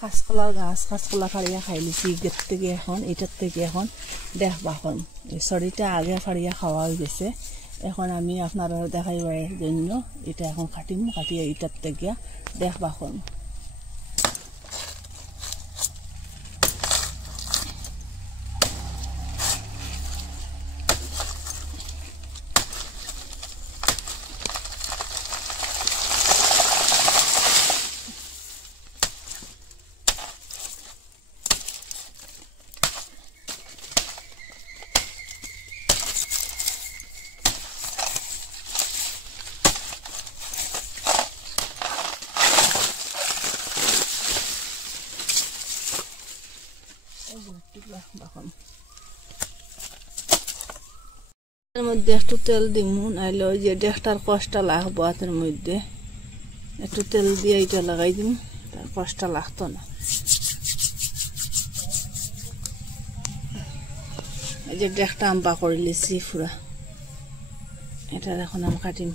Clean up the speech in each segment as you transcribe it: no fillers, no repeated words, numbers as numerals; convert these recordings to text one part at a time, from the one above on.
কাঁচকলার গাছ কাঁচকলা ফাড়িয়া খাইলিছি গেট থেকে এখন এটার থেকে এখন দেখবা এখন এই সরিটা আগে ফাড়িয়া খাওয়া হয়ে গেছে এখন আমি আপনারা দেখাইবার জন্য এটা এখন কাটিয়ে এটার থেকে দেখবা এখন এর মধ্যে একটু তেল দিমু নাইলে ওই যে ডেকটার কষ্টটা লাগবো হাতের মধ্যে একটু তেল দিয়ে এটা লাগাই দিম তার কষ্টটা লাগতো না এই যে ডেকটা আম্বা করে লিছি পুরা এটা এখন আমি কাটিম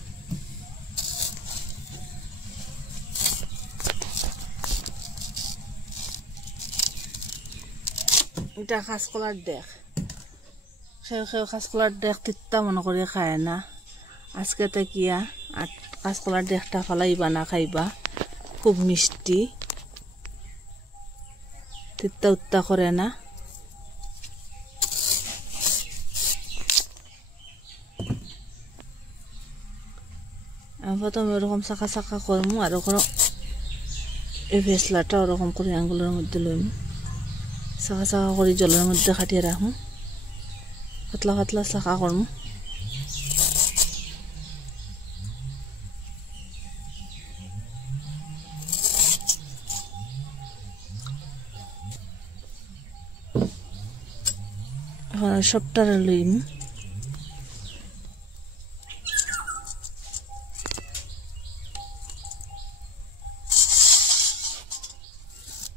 এটা কাঁচকলার ডেক সেও কাঁচকলার ডেক তিতা মনে করে খায় না আজকে তাকিয়া আর কাঁচকলার ডেকটা ফালাইবা না খাইবা খুব মিষ্টি তিতা উত্তা করে না আমি প্রথমে ওরকম চাকা চাকা করমু আর এই ফেসলাটা ওরকম করে আঙ্গুলের মধ্যে লইম চাকা চাকা করে জলের মধ্যে খাটিয়ে রাখমু পাতলা পাতলা চাকা করমু এখন সবটারে লইম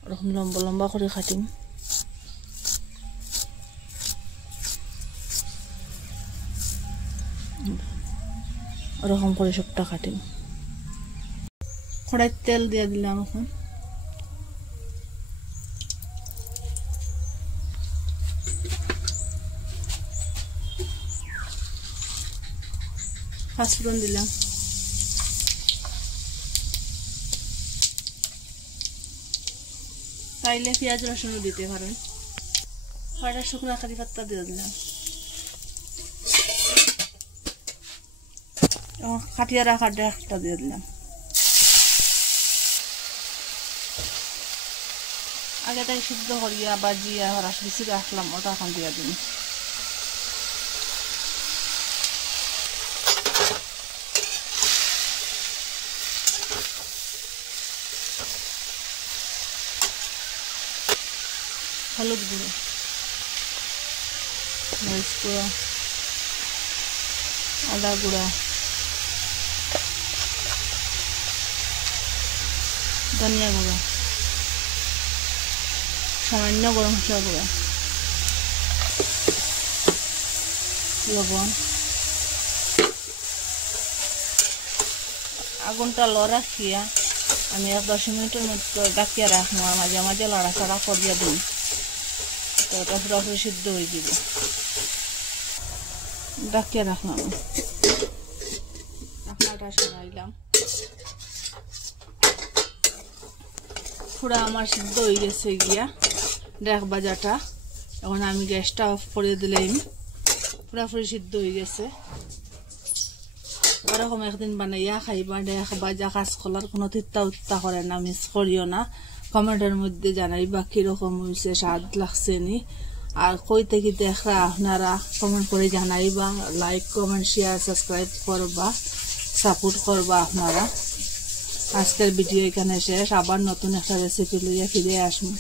ওরকম লম্বা লম্বা করে কাটিম ওরকম করে সবটা কাটিম কড়াই তেল দিয়ে দিলাম এখন পাঁচফোড়ন দিলাম চাইলে পেঁয়াজ রসুনও দিতে পারেন কয়টা শুকনো কারি পাতা দিয়ে দিলাম কাটিয়ে রাখা ডেকটা দিয়ে দিলাম আগে তাই সিদ্ধ করিয়া বাজিয়া হরাস বেশি রাখলাম ওটা এখন দিয়ে দিন হলুদ গুঁড়ো মরিচ গুঁড়ো আদা গুঁড়া ধনিয়া গুঁড়ো সামান্য গরম মশলা গুঁড়ো লবণ আগুনটা লো রাখিয়া আমি 10 মিনিটের মতো ডাকিয়া রাখবো আর মাঝে মাঝে লড়াচড়া করিয়া দিই তো ওটা পুরোপুরি সিদ্ধ হয়ে যাবে ডাকিয়া রাখলাম ঢাকনাটা সরাইলাম পুরা আমার সিদ্ধ হয়ে গেছে গিয়া ডেক বাজাটা এখন আমি গ্যাসটা অফ করে দিলাম পুরাপুরি সিদ্ধ হয়ে গেছে ওরকম একদিন বানাইয়া খাইবা ডেক বাজা কাঁচকলার কোনো তিতা উত্তা করে না মিস করিও না কমেন্টের মধ্যে জানাইবা কিরকম হয়েছে স্বাদ লাগছে নি আর কই থেকে দেখরা আপনারা কমেন্ট করে জানাইবা লাইক কমেন্ট শেয়ার সাবস্ক্রাইব করবা সাপোর্ট করবা আপনারা আজকের ভিডিও এখানে শেষ আবার নতুন একটা রেসিপি লইয়া ফিরে আসবো